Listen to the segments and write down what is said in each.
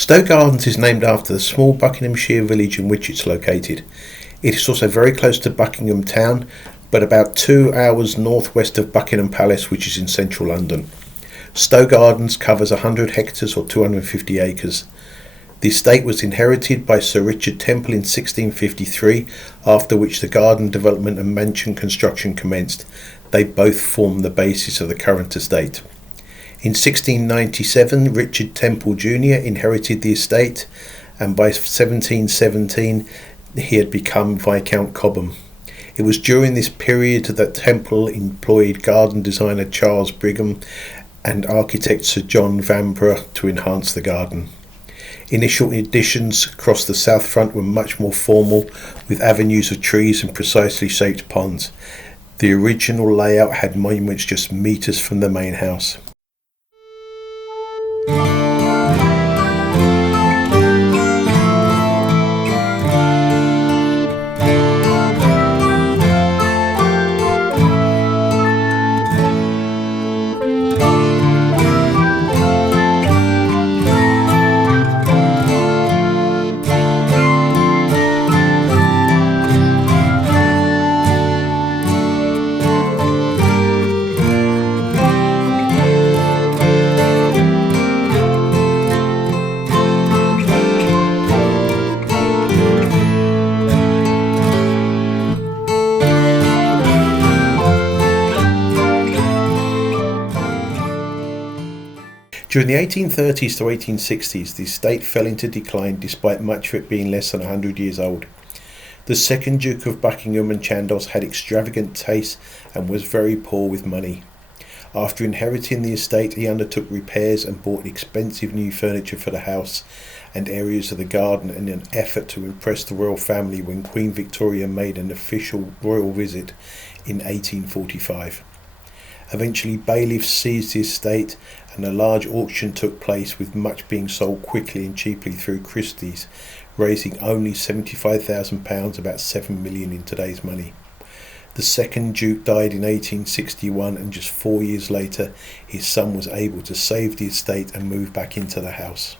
Stowe Gardens is named after the small Buckinghamshire village in which it's located. It is also very close to Buckingham Town, but about 2 hours northwest of Buckingham Palace, which is in central London. Stowe Gardens covers 100 hectares or 250 acres. The estate was inherited by Sir Richard Temple in 1653, after which the garden development and mansion construction commenced. They both form the basis of the current estate. In 1697, Richard Temple Jr. inherited the estate, and by 1717 he had become Viscount Cobham. It was during this period that Temple employed garden designer Charles Brigham and architect Sir John Vanbrugh to enhance the garden. Initial additions across the south front were much more formal, with avenues of trees and precisely shaped ponds. The original layout had monuments just metres from the main house. During the 1830s to 1860s, the estate fell into decline despite much of it being less than 100 years old. The second Duke of Buckingham and Chandos had extravagant tastes and was very poor with money. After inheriting the estate, he undertook repairs and bought expensive new furniture for the house and areas of the garden in an effort to impress the royal family when Queen Victoria made an official royal visit in 1845. Eventually, bailiffs seized the estate and a large auction took place, with much being sold quickly and cheaply through Christie's, raising only £75,000, about 7 million in today's money. The second Duke died in 1861, and just 4 years later his son was able to save the estate and move back into the house.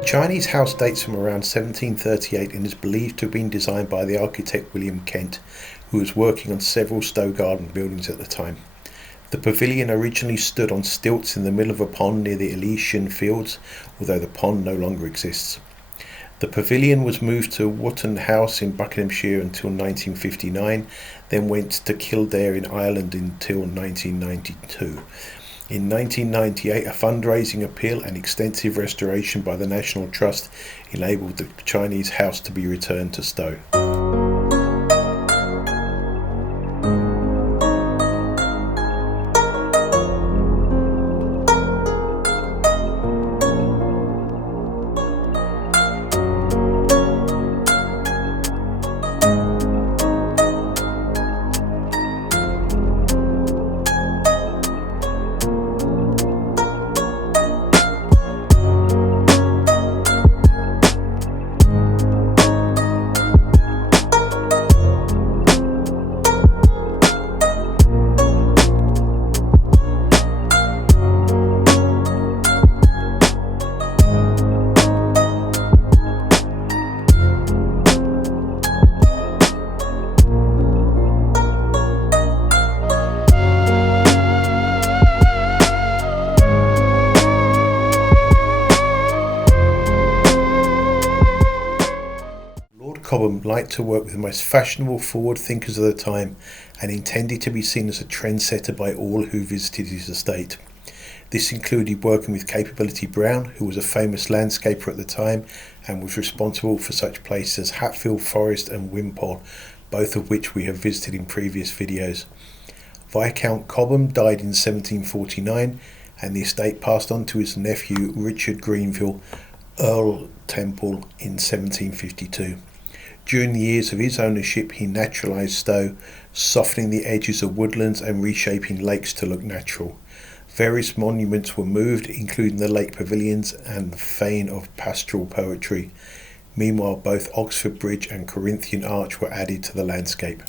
The Chinese house dates from around 1738 and is believed to have been designed by the architect William Kent, who was working on several Stowe Garden buildings at the time. The pavilion originally stood on stilts in the middle of a pond near the Elysian Fields, although the pond no longer exists. The pavilion was moved to Wootton House in Buckinghamshire until 1959, then went to Kildare in Ireland until 1992. In 1998, a fundraising appeal and extensive restoration by the National Trust enabled the Chinese house to be returned to Stowe. Cobham liked to work with the most fashionable forward thinkers of the time and intended to be seen as a trendsetter by all who visited his estate. This included working with Capability Brown, who was a famous landscaper at the time and was responsible for such places as Hatfield Forest and Wimpole, both of which we have visited in previous videos. Viscount Cobham died in 1749 and the estate passed on to his nephew Richard Greenville, Earl Temple in 1752. During the years of his ownership, he naturalised Stowe, softening the edges of woodlands and reshaping lakes to look natural. Various monuments were moved, including the lake pavilions and the fane of pastoral poetry. Meanwhile, both Oxford Bridge and Corinthian Arch were added to the landscape.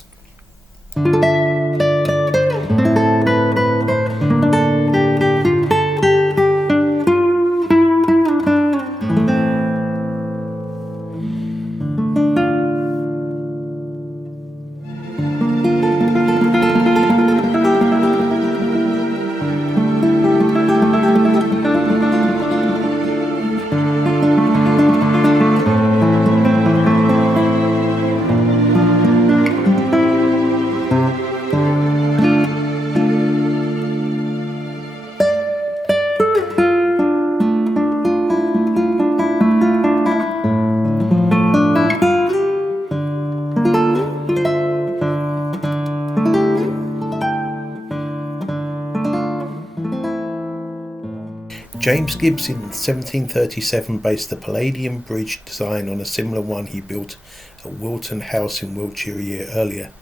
James Gibbs in 1737 based the Palladium Bridge design on a similar one he built at Wilton House in Wiltshire a year earlier.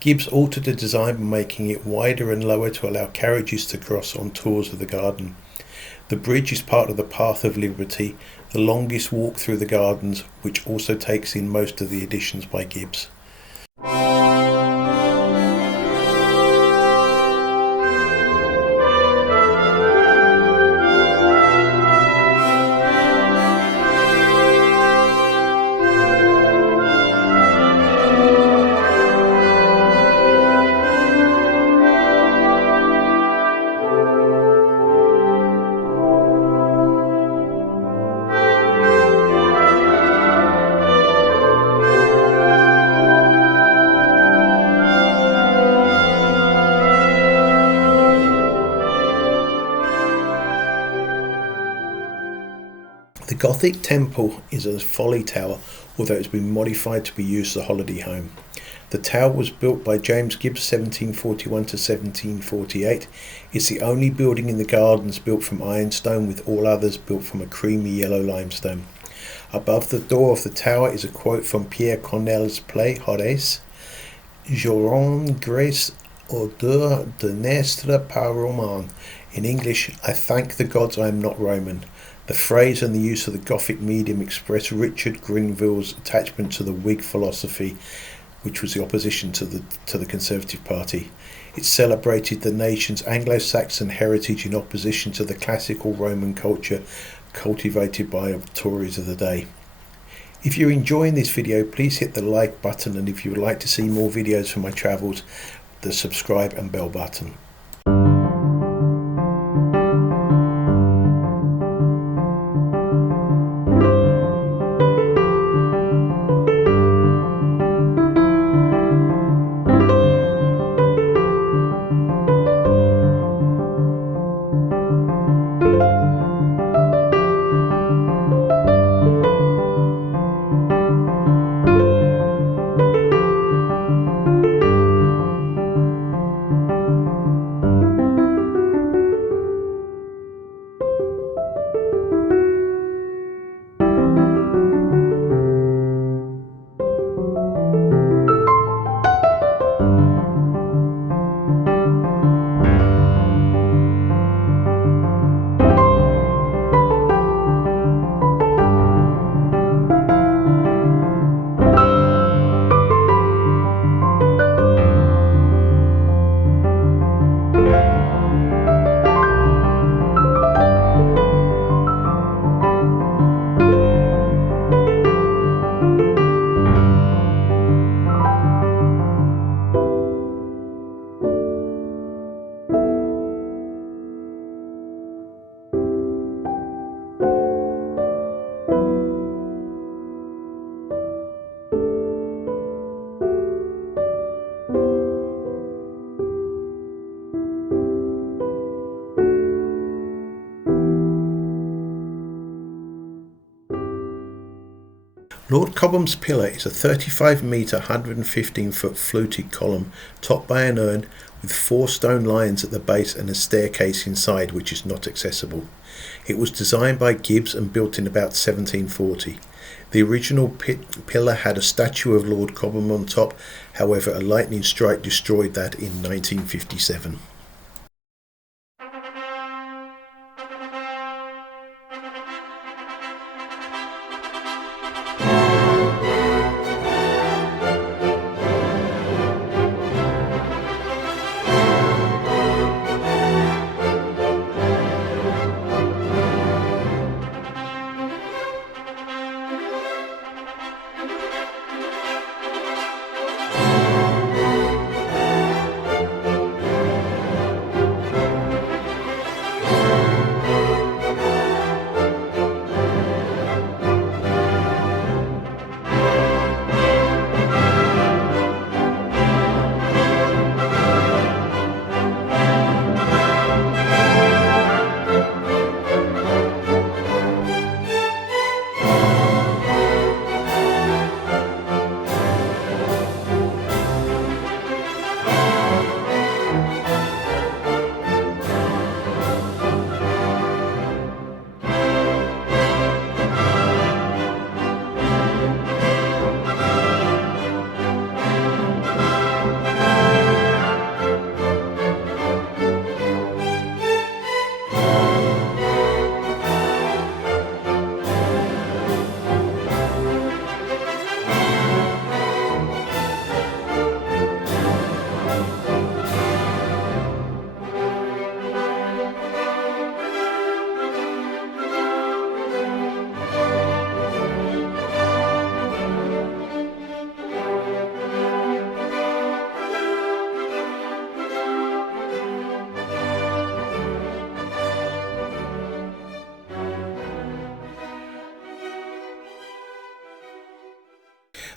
Gibbs altered the design by making it wider and lower to allow carriages to cross on tours of the garden. The bridge is part of the Path of Liberty, the longest walk through the gardens, which also takes in most of the additions by Gibbs. The Gothic temple is a folly tower, although it's been modified to be used as a holiday home. The tower was built by James Gibbs 1741 to 1748. It's the only building in the gardens built from ironstone, with all others built from a creamy yellow limestone. Above the door of the tower is a quote from Pierre Corneille's play Horace: "Je rends grâce aux dieux de n'être pas romain." In English, I thank the gods I am not Roman. The phrase and the use of the Gothic medium express Richard Grenville's attachment to the Whig philosophy, which was the opposition to the Conservative Party. It celebrated the nation's Anglo-Saxon heritage in opposition to the classical Roman culture cultivated by the Tories of the day. If you're enjoying this video, please hit the like button, and if you would like to see more videos from my travels, the subscribe and bell button. Lord Cobham's Pillar is a 35 metre, 115 foot fluted column topped by an urn with 4 stone lions at the base and a staircase inside which is not accessible. It was designed by Gibbs and built in about 1740. The original pillar had a statue of Lord Cobham on top, however a lightning strike destroyed that in 1957.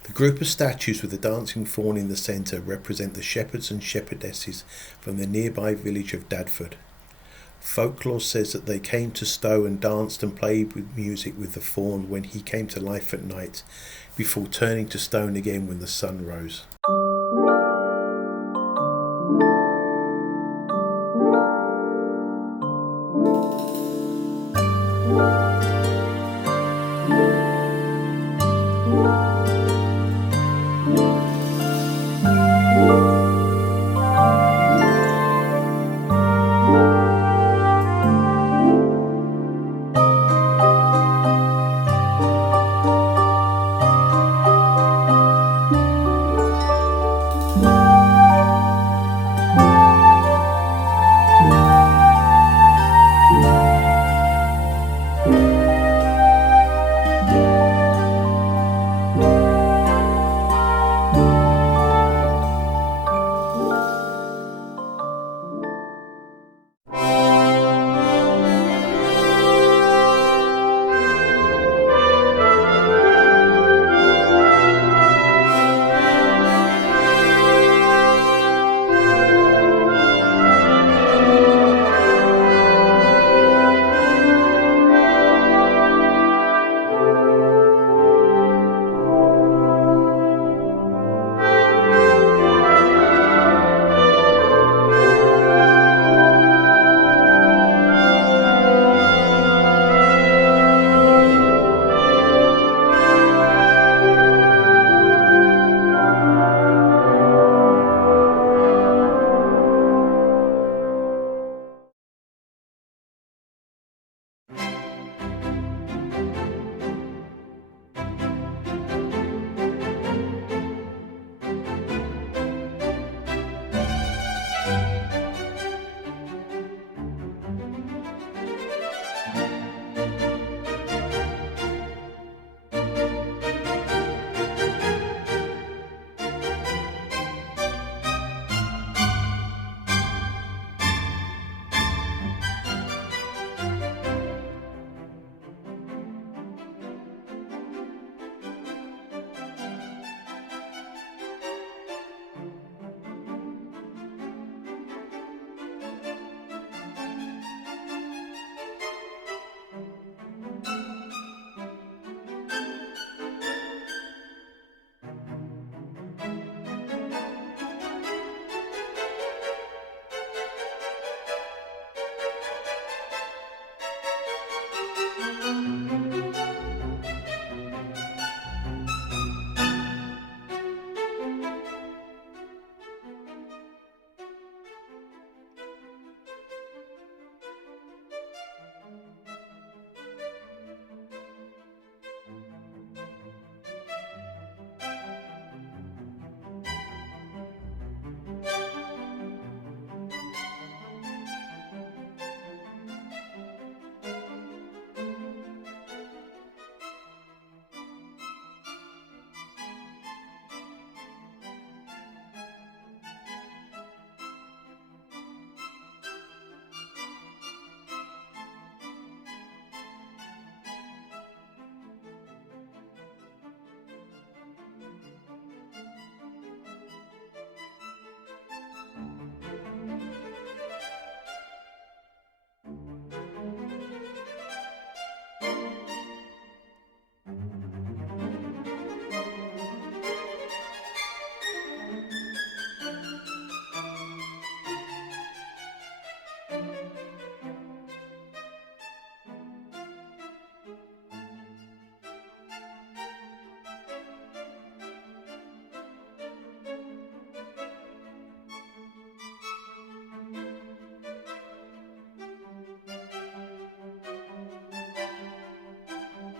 The group of statues with the dancing fawn in the centre represent the shepherds and shepherdesses from the nearby village of Dadford. Folklore says that they came to Stowe and danced and played with music with the fawn when he came to life at night, before turning to stone again when the sun rose.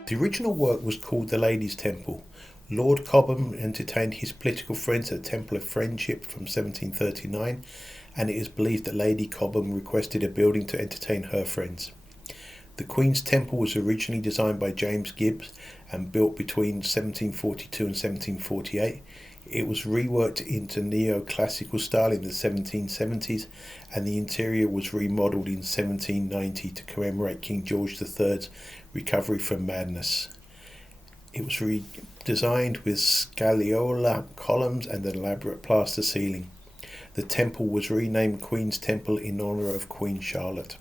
The original work was called the Ladies' Temple. Lord Cobham entertained his political friends at the Temple of Friendship from 1739, and it is believed that Lady Cobham requested a building to entertain her friends. The Queen's Temple was originally designed by James Gibbs and built between 1742 and 1748. It was reworked into neoclassical style in the 1770s, and the interior was remodeled in 1790 to commemorate King George III's recovery from madness. It was redesigned with scagliola columns and an elaborate plaster ceiling. The temple was renamed Queen's Temple in honour of Queen Charlotte.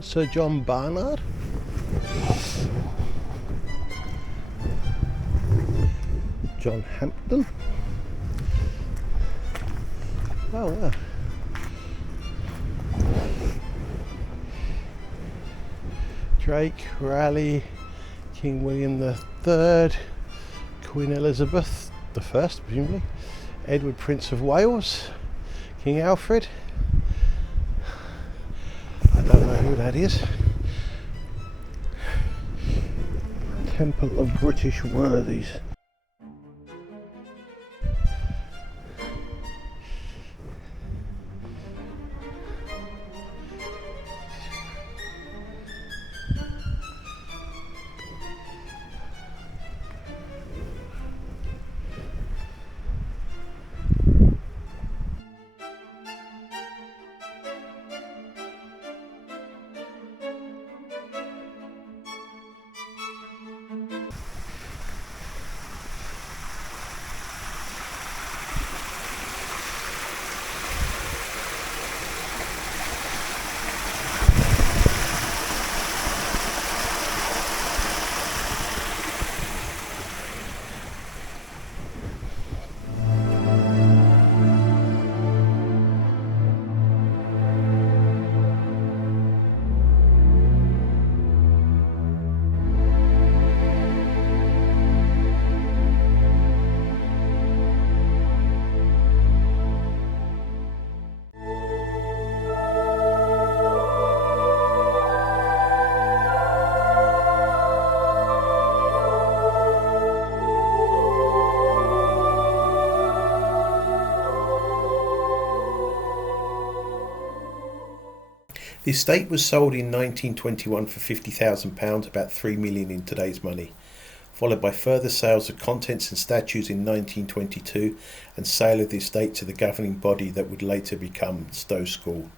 Sir John Barnard. John Hampden. Oh, yeah. Drake, Raleigh, King William III, Queen Elizabeth I, presumably, Edward, Prince of Wales, King Alfred. I don't know who that is. Temple of British Worthies. The estate was sold in 1921 for £50,000, about £3 million in today's money, followed by further sales of contents and statues in 1922 and sale of the estate to the governing body that would later become Stowe School.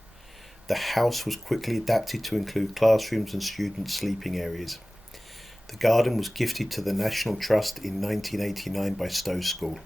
The house was quickly adapted to include classrooms and student sleeping areas. The garden was gifted to the National Trust in 1989 by Stowe School.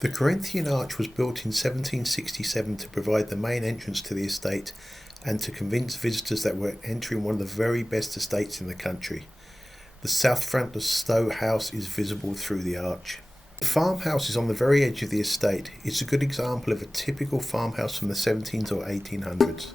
The Corinthian Arch was built in 1767 to provide the main entrance to the estate and to convince visitors that we're entering one of the very best estates in the country. The south front of Stowe house is visible through the arch. The farmhouse is on the very edge of the estate. It's a good example of a typical farmhouse from the 1700s or 1800s.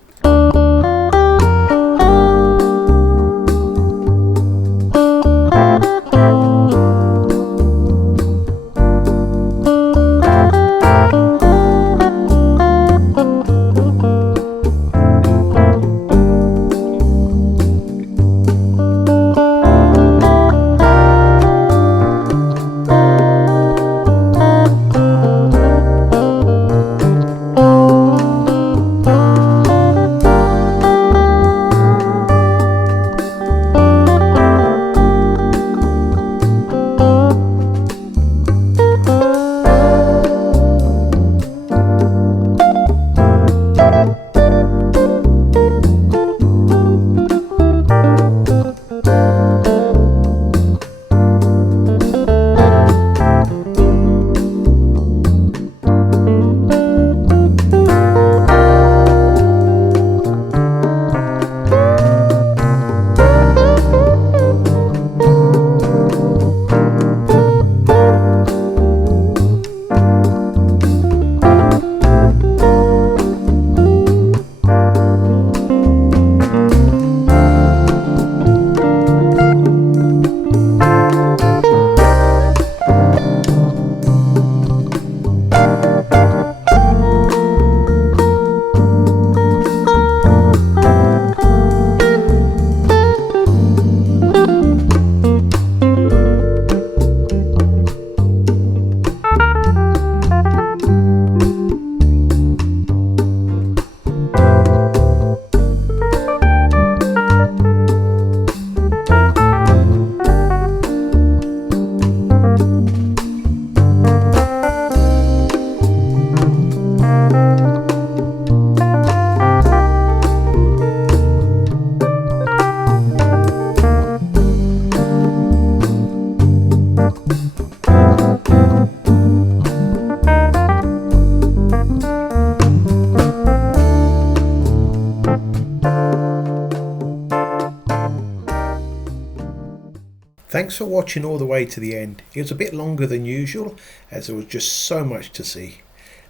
Thanks for watching all the way to the end. It was a bit longer than usual as there was just so much to see.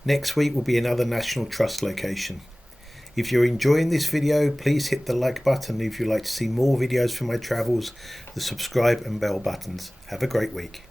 Next week will be another National Trust location. If you're enjoying this video, please hit the like button. If you'd like to see more videos from my travels, the subscribe and bell buttons. Have a great week.